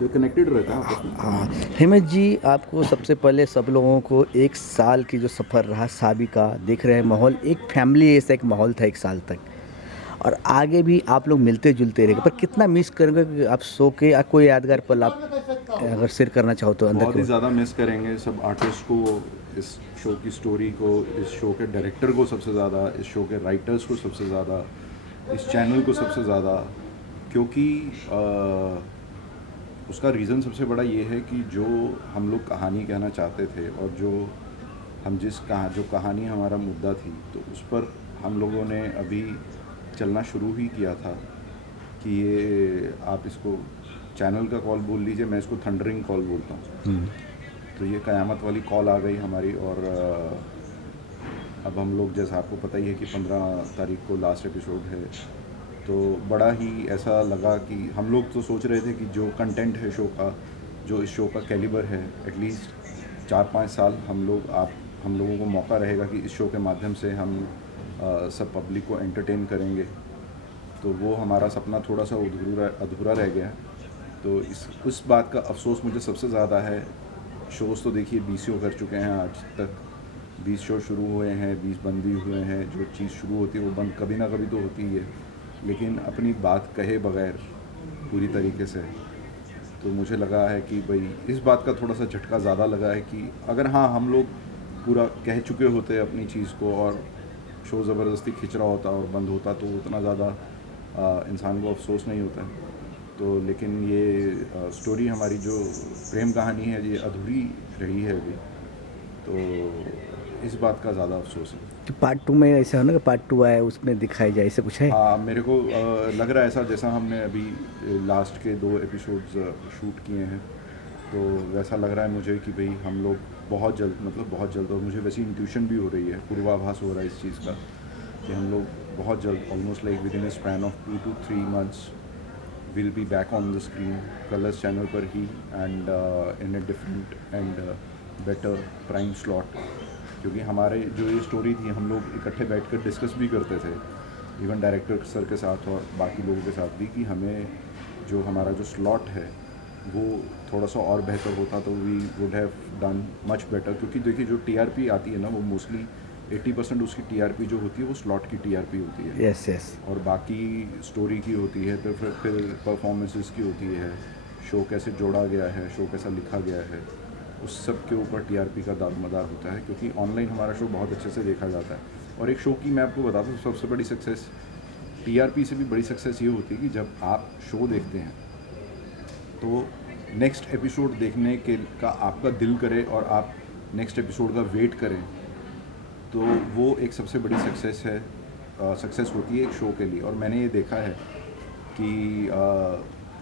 तो कनेक्टेड रहता है आपस में। हाँ, हेमंत जी, आपको सबसे पहले सब लोगों को 1 साल की जो सफ़र रहा शादी का, देख रहे हैं माहौल, एक फैमिली ऐसा एक माहौल था 1 साल तक, और आगे भी आप लोग मिलते-जुलते रहेंगे, पर कितना मिस करेंगे कि आप सो के कोई यादगार पल आप अगर शेयर करना चाहो तो अंदर बहुत की ही ओर? ज़्यादा मिस करेंगे सब आर्टिस्ट को, इस शो की स्टोरी को, इस शो के डायरेक्टर को सबसे ज़्यादा, इस शो के राइटर्स को सबसे ज़्यादा, इस चैनल को सबसे ज़्यादा, क्योंकि उसका रीज़न सबसे बड़ा ये है कि जो हम लोग कहानी कहना चाहते थे और जो हम जो कहानी हमारा मुद्दा थी, तो उस पर हम लोगों ने अभी चलना शुरू ही किया था कि ये आप इसको चैनल का कॉल बोल लीजिए, मैं इसको थंडरिंग कॉल बोलता हूँ। हुँ। तो ये क़यामत वाली कॉल आ गई हमारी, और अब हम लोग, जैसा आपको पता ही है कि 15 तारीख को लास्ट एपिसोड है। तो बड़ा ही ऐसा लगा कि हम लोग तो सोच रहे थे कि जो कंटेंट है शो का, जो इस शो का कैलिबर है, एटलीस्ट 4-5 साल हम लोगों को मौका रहेगा कि इस शो के माध्यम से हम सब पब्लिक को एंटरटेन करेंगे। तो वो हमारा सपना थोड़ा सा अधूरा रह गया। तो उस बात का अफसोस मुझे सबसे ज़्यादा है। शोज़ तो देखिए 20 शो कर चुके हैं आज तक, 20 शो शुरू हुए हैं, 20 बंद भी हुए हैं। जो चीज़ शुरू होती है वो बंद कभी ना कभी तो होती ही है, लेकिन अपनी बात कहे बगैर पूरी तरीके से। तो मुझे लगा है कि भाई इस बात का थोड़ा सा झटका ज़्यादा लगा है कि अगर हाँ हम लोग पूरा कह चुके होते अपनी चीज़ को और शो ज़बरदस्ती खिंच रहा होता और बंद होता, तो उतना ज़्यादा इंसान को अफसोस नहीं होता है। तो लेकिन ये स्टोरी हमारी जो प्रेम कहानी है, ये अधूरी रही है अभी। तो इस बात का ज़्यादा अफसोस है। कि पार्ट 2 में ऐसा हो ना कि पार्ट 2 आए उसमें दिखाई जाए, ऐसा कुछ है? हाँ, मेरे को लग रहा है ऐसा, जैसा हमने अभी लास्ट के 2 एपिसोड्स शूट किए हैं, तो वैसा लग रहा है मुझे कि भाई हम लोग बहुत जल्द, मतलब बहुत जल्द, और मुझे वैसी इंट्यूशन भी हो रही है, पूर्वाभास हो रहा है इस चीज़ का कि हम लोग बहुत जल्द, almost like within a span of 2 to 3 months will be back on the screen, Colors channel पर ही, and in a different and better prime slot. क्योंकि हमारे जो ये स्टोरी थी, हम लोग इकट्ठे बैठकर डिस्कस भी करते थे, इवन डायरेक्टर सर के साथ और बाकी लोगों के साथ भी, कि हमें जो हमारा जो स्लॉट है वो थोड़ा सा और बेहतर होता तो we would have done much better. क्योंकि देखिए जो टीआरपी आती है ना, वो मोस्टली 80% उसकी टीआरपी जो होती है वो स्लॉट की टीआरपी होती है, यस, यस। और बाकी स्टोरी की होती है, तो फिर परफॉर्मेंसेस की होती है, शो कैसे जोड़ा गया है, शो कैसा लिखा गया है, उस सब के ऊपर टीआरपी का दारोमदार होता है। क्योंकि ऑनलाइन हमारा शो बहुत अच्छे से देखा जाता है, और एक शो की मैं आपको बताता हूँ सबसे बड़ी सक्सेस, टीआरपी से भी बड़ी सक्सेस ये होती है कि जब आप शो देखते हैं तो नेक्स्ट एपिसोड देखने के का आपका दिल करे और आप नेक्स्ट एपिसोड का वेट करें, तो वो एक सबसे बड़ी सक्सेस है, सक्सेस होती है एक शो के लिए। और मैंने ये देखा है कि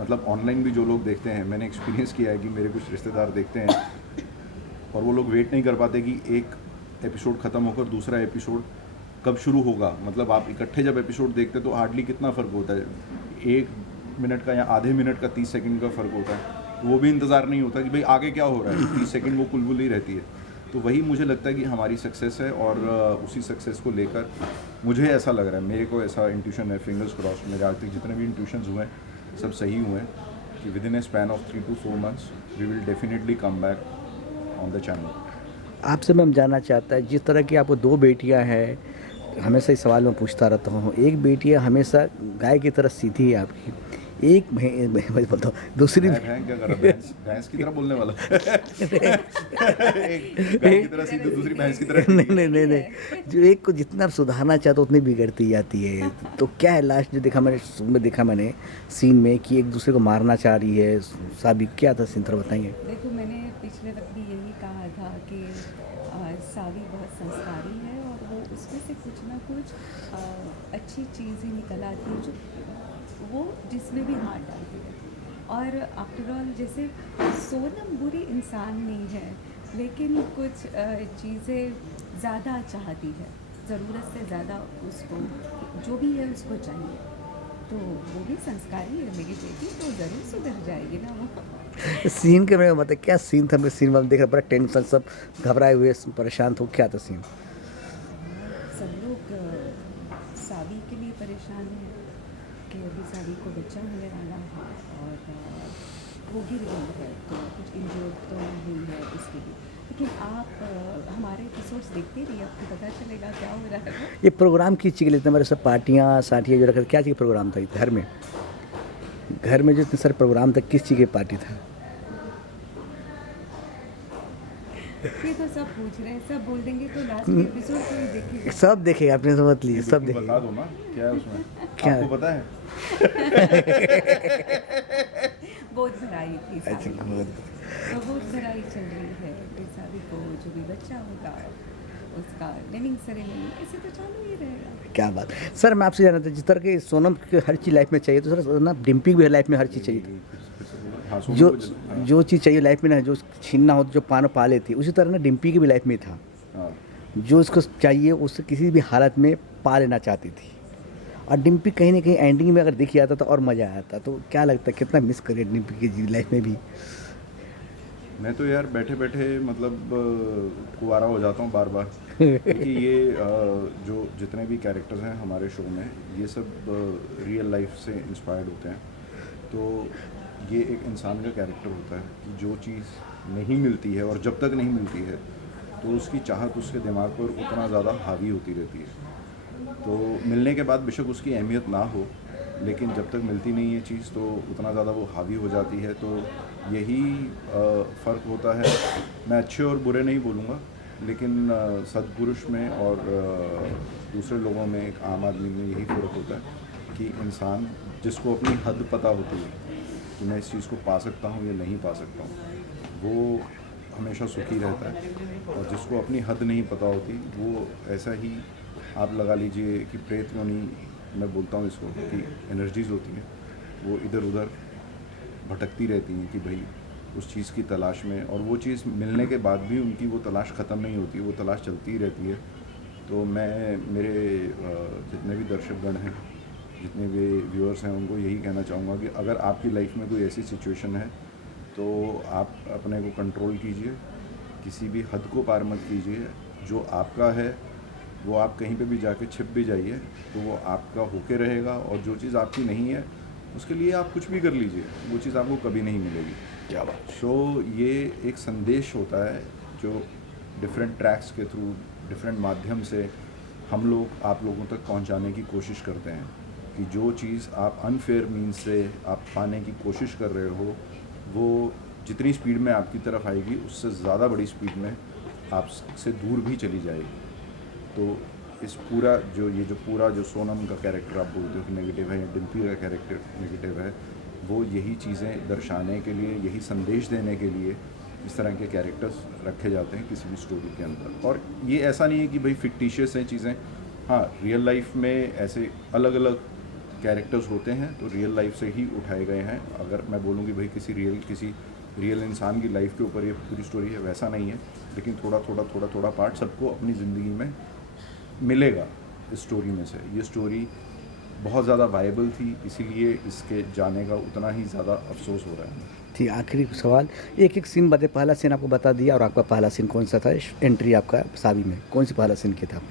मतलब ऑनलाइन भी जो लोग देखते हैं, मैंने एक्सपीरियंस किया है कि मेरे कुछ रिश्तेदार देखते हैं और वो लोग वेट नहीं कर पाते कि एक एपिसोड ख़त्म होकर दूसरा एपिसोड कब शुरू होगा। मतलब आप इकट्ठे जब एपिसोड देखते हैं तो हार्डली कितना फ़र्क होता है, 1 मिनट का या आधे मिनट का, 30 सेकंड का फ़र्क होता है। तो वो भी इंतज़ार नहीं होता कि भाई आगे क्या हो रहा है, 30 सेकंड वो कुलबुल ही रहती है। तो वही मुझे लगता है कि हमारी सक्सेस है, और उसी सक्सेस को लेकर मुझे ऐसा लग रहा है, मेरे को ऐसा इंट्यूशन है, फिंगर्स क्रॉस्ड, मेरे आज तक जितने भी इंट्यूशंस हुए हैं सब सही हुए हैं, कि within a span of 3 to 4 months we will definitely come back on the channel. आपसे मैं जानना चाहता है, जिस तरह की आपको 2 बेटियां हैं, हमेशा इस सवाल मैं पूछता रहता हूँ, एक बेटी है हमेशा गाय की तरह सीधी है आपकी, एक मैं बोलता हूँ दूसरी मैं क्या कर रहा, भैंस भैंस की तरह बोलने वाला एक गाय की तरह सीधी, दूसरी भैंस की तरह नहीं, सीधी है। नहीं, नहीं, नहीं, जो एक को जितना आप सुधारना चाहते हो उतनी बिगड़ती जाती है। तो क्या है लास्ट जो देखा मैंने, में देखा मैंने सीन में कि एक दूसरे को मारना चाह रही है, साबी क्या था सीन, थोड़ा बताएंगे? देखो, मैंने पिछले वक्त भी यही कहा था कि सावी बहुत संस्कारी है और वो उसमें से कुछ ना कुछ अच्छी चीज़ ही निकल आती है, जो वो जिसमें भी हाथ डालती है। और आफ्टर ऑल, जैसे सोनम बुरी इंसान नहीं है, लेकिन कुछ चीज़ें ज़्यादा चाहती है, ज़रूरत से ज़्यादा उसको जो भी है उसको चाहिए। तो वो भी संस्कारी है मेरी बेटी, तो ज़रूर सुधर जाएगी ना वो। सीन के बारे में बताइए, क्या सीन था? मैं सीन में देख रहा, बड़ा टेंशन, सब घबराए हुए परेशान थे, क्या था सीन? सब लोग सावी के लिए परेशान हैं कि अभी सावी को बच्चा होने वाला है, और वो गिर गई है, तो कुछ इंजर्ड तो हुई है उसके लिए। लेकिन आप हमारे एपिसोड्स देखते रहिए, आपको पता चलेगा क्या हो रहा है। ये प्रोग्राम किस चीज़ के लिए हमारे सब पार्टियाँ साटियाँ जो रखा क्या चीज़ का प्रोग्राम था घर में? घर में जो इतने सारे प्रोग्राम था किस चीज़ की पार्टी था? ये तो सब पूछ रहे हैं, सब बोल देंगे तो लास्ट के एपिसोड को ही देखेंगे। सब देखेगा, आपने समझ ली, सब बिल्कुल देखेगा। बता दो ना क्या है उसमें, क्या? आपको पता है? बहुत भराई थी अच्छा, शादी की। बहुत। तो बहुत भराई चल रही है फिर शादी को, जो भी बच्चा होगा उसका नेमिंग सेरेमनी, ऐसे तो चालू ही रहेगा। क्या बात। सर मैं आपसे जानना था, जिस तरह के सोनम के हर चीज़ लाइफ में चाहिए तो सर ना डिम्पी भी लाइफ में हर चीज़ चाहिए। हाँ, सोनू जो को हाँ, जो चीज़ चाहिए लाइफ में ना, जो छीनना हो जो पाना पा लेती है, उसी तरह ना डिम्पी की भी लाइफ में था। हाँ। जो उसको चाहिए उससे किसी भी हालत में पा लेना चाहती थी। और डिम्पी कहीं ना कहीं एंडिंग में अगर दिख जाता तो और मज़ा आता। तो क्या लगता है कितना मिस करे डिम्पी की लाइफ में भी? मैं तो यार बैठे बैठे मतलब कुंवारा हो जाता हूँ बार बार, क्योंकि ये जो जितने भी कैरेक्टर्स हैं हमारे शो में ये सब रियल लाइफ से इंस्पायर्ड होते हैं। तो ये एक इंसान का कैरेक्टर होता है कि जो चीज़ नहीं मिलती है और जब तक नहीं मिलती है तो उसकी चाहत उसके दिमाग पर उतना ज़्यादा हावी होती रहती है। तो मिलने के बाद बेशक उसकी अहमियत ना हो, लेकिन जब तक मिलती नहीं है चीज़ तो उतना ज़्यादा वो हावी हो जाती है। तो यही फ़र्क होता है। मैं अच्छे और बुरे नहीं बोलूँगा, लेकिन सद्पुरुष में और दूसरे लोगों में, एक आम आदमी में यही फ़र्क होता है कि इंसान जिसको अपनी हद पता होती है कि मैं इस चीज़ को पा सकता हूँ या नहीं पा सकता हूँ, वो हमेशा सुखी रहता है। और जिसको अपनी हद नहीं पता होती वो ऐसा ही, आप लगा लीजिए कि प्रेत योनि, मैं बोलता हूँ इसको, कि एनर्जीज़ होती हैं वो इधर उधर भटकती रहती हैं कि भाई उस चीज़ की तलाश में, और वो चीज़ मिलने के बाद भी उनकी वो तलाश ख़त्म नहीं होती, वो तलाश चलती ही रहती है। तो मैं मेरे जितने भी दर्शकगण हैं, जितने भी व्यूअर्स हैं, उनको यही कहना चाहूँगा कि अगर आपकी लाइफ में कोई ऐसी सिचुएशन है तो आप अपने को कंट्रोल कीजिए, किसी भी हद को पार मत कीजिए। जो आपका है वो आप कहीं पे भी जाके छिप भी जाइए तो वो आपका होके रहेगा, और जो चीज़ आपकी नहीं है उसके लिए आप कुछ भी कर लीजिए, वो चीज़ आपको कभी नहीं मिलेगी। क्या बात। सो ये एक संदेश होता है जो डिफरेंट ट्रैक्स के थ्रू, डिफरेंट माध्यम से हम लोग आप लोगों तक पहुंचाने की कोशिश करते हैं कि जो चीज़ आप अनफेयर मीन्स से आप पाने की कोशिश कर रहे हो, वो जितनी स्पीड में आपकी तरफ आएगी उससे ज़्यादा बड़ी स्पीड में आपसे दूर भी चली जाएगी। तो इस पूरा जो सोनम का कैरेक्टर आप बोलते हो कि नेगेटिव है, या डिम्पी का कैरेक्टर नेगेटिव है, वो यही चीज़ें दर्शाने के लिए, यही संदेश देने के लिए इस तरह के कैरेक्टर्स रखे जाते हैं किसी भी स्टोरी के अंदर। और ये ऐसा नहीं है कि भाई फिक्टिशियस हैं चीज़ें, हाँ रियल लाइफ में ऐसे अलग अलग कैरेक्टर्स होते हैं तो रियल लाइफ से ही उठाए गए हैं। अगर मैं बोलूँ कि भाई किसी रियल इंसान की लाइफ के ऊपर ये पूरी स्टोरी है, वैसा नहीं है, लेकिन थोड़ा पार्ट सबको अपनी ज़िंदगी में मिलेगा इस स्टोरी में से। ये स्टोरी बहुत ज़्यादा वायबल थी, इसीलिए इसके जाने का उतना ही ज़्यादा अफसोस हो रहा है। ठीक, आखिरी सवाल, एक एक सीन बताए। पहला सीन आपको बता दिया, और आपका पहला सीन कौन सा था एंट्री आपका शादी में, कौन सी पहला सीन किया था?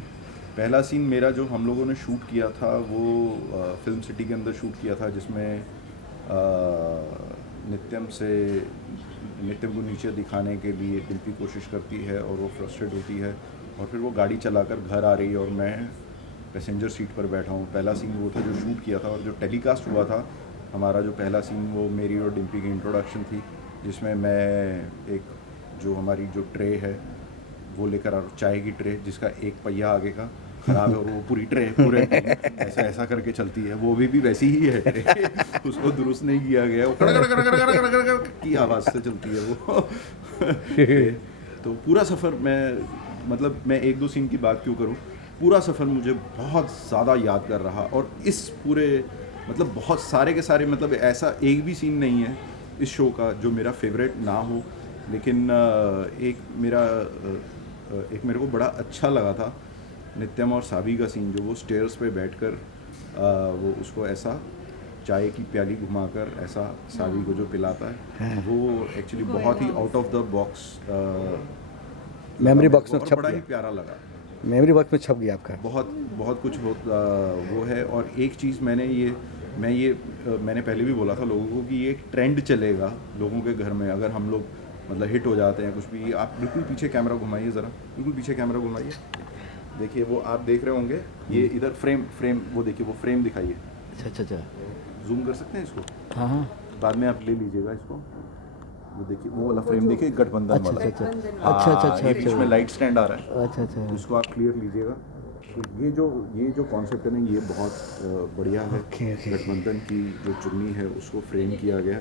पहला सीन मेरा जो हम लोगों ने शूट किया था वो फिल्म सिटी के अंदर शूट किया था, जिसमें नित्यम को नीचे दिखाने के लिए डिम्पी कोशिश करती है और वो फ्रस्ट्रेट होती है, और फिर वो गाड़ी चलाकर घर आ रही है और मैं पैसेंजर सीट पर बैठा हूँ। पहला सीन वो था जो शूट किया था। और जो टेलीकास्ट हुआ था हमारा जो पहला सीन, वो मेरी और डिम्पी की इंट्रोडक्शन थी, जिसमें मैं एक जो हमारी जो ट्रे है वो लेकर आ, चाय की ट्रे जिसका एक पहिया आगे का खराब है और वो पूरी ट्रे पूरे ऐसा करके चलती है, वो भी वैसी ही है ट्रे, उसको दुरुस्त नहीं किया गया, वो कड़ की आवाज़ से चलती है वो। तो पूरा सफ़र मैं एक दो सीन की बात क्यों करूँ, पूरा सफ़र मुझे बहुत ज़्यादा याद कर रहा। और इस पूरे बहुत सारे के सारे ऐसा एक भी सीन नहीं है इस शो का जो मेरा फेवरेट ना हो, लेकिन एक मेरे को बड़ा अच्छा लगा था नित्यम और सावी का सीन, जो वो स्टेयर्स पे बैठकर वो उसको ऐसा चाय की प्याली घुमाकर ऐसा सावी को जो पिलाता है, वो एक्चुअली बहुत ही out of the box memory box में छप बड़ा ही गया। प्यारा लगा। मेमोरी बॉक्स में छप गया आपका। बहुत कुछ वो है। और एक चीज़ मैंने ये मैं ये मैंने पहले भी बोला था लोगों को कि ये एक ट्रेंड चलेगा लोगों के घर में, अगर हम लोग मतलब हिट हो जाते हैं कुछ भी। आप बिल्कुल पीछे कैमरा घुमाइए ज़रा, बिल्कुल पीछे कैमरा घुमाइए, देखिए वो आप देख रहे होंगे, ये इधर फ्रेम वो देखिए, वो फ्रेम दिखाइए, अच्छा अच्छा अच्छा। जूम कर सकते हैं इसको, हाँ हाँ। बाद में आप ले लीजिएगा इसको। वो देखिए वो वाला फ्रेम देखिए, गठबंधन अच्छा वाला। अच्छा अच्छा गठबंधन हाँ, अच्छा अच्छा अच्छा ये बीच में लाइट स्टैंड आ रहा है, अच्छा अच्छा। उसको आप क्लियर लीजिएगा। तो ये जो कॉन्सेप्ट है ना, ये बहुत बढ़िया है। Okay, okay. गठबंधन की जो चुन्नी है उसको फ्रेम किया गया।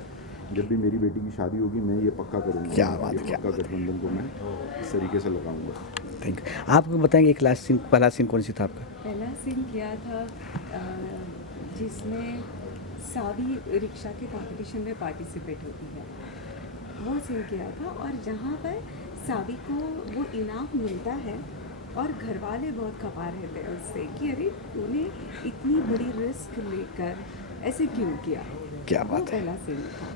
जब भी मेरी बेटी की शादी होगी मैं ये पक्का करूँगा, क्या बात, ये क्या पक्का गठबंधन को मैं इस तरीके से लगाऊंगा। Thank you. आपको बताएंगे एक लास्ट सीन, पहला सीन कौन सी था आपका? पहला सीन किया था जिसमें सावी रिक्शा के कंपटीशन में पार्टिसिपेट होती है, वो सीन किया था। और जहाँ पर सावी को वो इनाम मिलता है और घर वाले बहुत खपा रहते हैं उससे कि अरे तूने इतनी बड़ी रिस्क लेकर ऐसे क्यों किया। क्या वो बात है। पहला सीन था।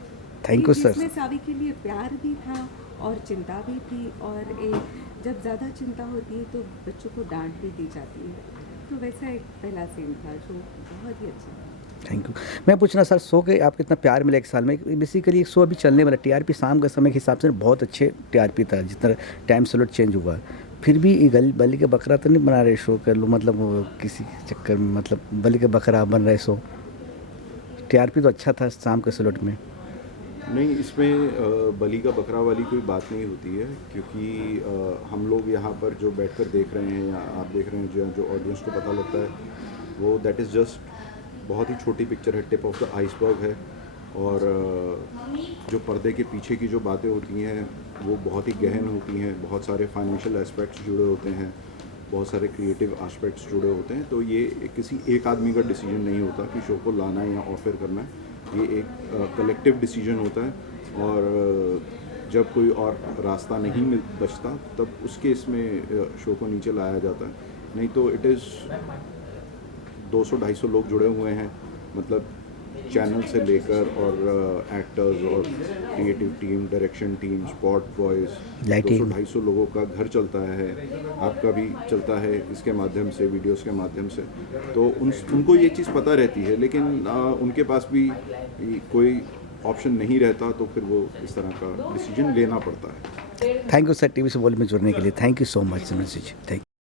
थैंक कि यू सर। जिसमें सावी के लिए प्यार भी था और चिंता भी थी, और एक जब ज़्यादा चिंता होती है तो बच्चों को डांट भी दी जाती है। तो वैसा एक पहला सीन था जो बहुत ही अच्छा था। Thank you. मैं पूछना सर, शो के आपको इतना प्यार मिला एक साल में, बेसिकली एक शो अभी चलने वाला टीआरपी शाम के समय के हिसाब से बहुत अच्छे टीआरपी था, जितना टाइम स्लॉट चेंज हुआ, फिर भी ये गली बली के बकरा तो नहीं बना रहे शो कर लो, मतलब वो किसी चक्कर में मतलब बली के बकरा बन रहे शो? टीआरपी तो अच्छा था शाम के स्लॉट में। नहीं, इसमें बली का बकरा वाली कोई बात नहीं होती है, क्योंकि हम लोग यहाँ पर जो बैठकर देख रहे हैं या आप देख रहे हैं, जो ऑडियंस को पता लगता है वो दैट इज़ जस्ट बहुत ही छोटी पिक्चर है, टिप ऑफ द आइसबर्ग है। और जो पर्दे के पीछे की जो बातें होती हैं वो बहुत ही गहन होती हैं, बहुत सारे फाइनेंशियल एस्पेक्ट्स जुड़े होते हैं, बहुत सारे क्रिएटिव एस्पेक्ट्स जुड़े होते हैं। तो ये किसी एक आदमी का डिसीजन नहीं होता कि शो को लाना है या ऑफर करना है, ये एक कलेक्टिव डिसीजन होता है। और जब कोई और रास्ता नहीं बचता तब उस केस में शो को नीचे लाया जाता है, नहीं तो इट इज़ 200-250 लोग जुड़े हुए हैं, मतलब चैनल से लेकर और एक्टर्स और creative team, direction team, spot boys, Lighting। 200-250 लोगों का घर चलता है, आपका भी चलता है इसके माध्यम से, वीडियोस के माध्यम से। तो उनको ये चीज़ पता रहती है, लेकिन उनके पास भी कोई ऑप्शन नहीं रहता, तो फिर वो इस तरह का डिसीजन लेना पड़ता है। थैंक यू सर, टीवी से बोल में जुड़ने के लिए। Thank you so much Simran ji, thank you.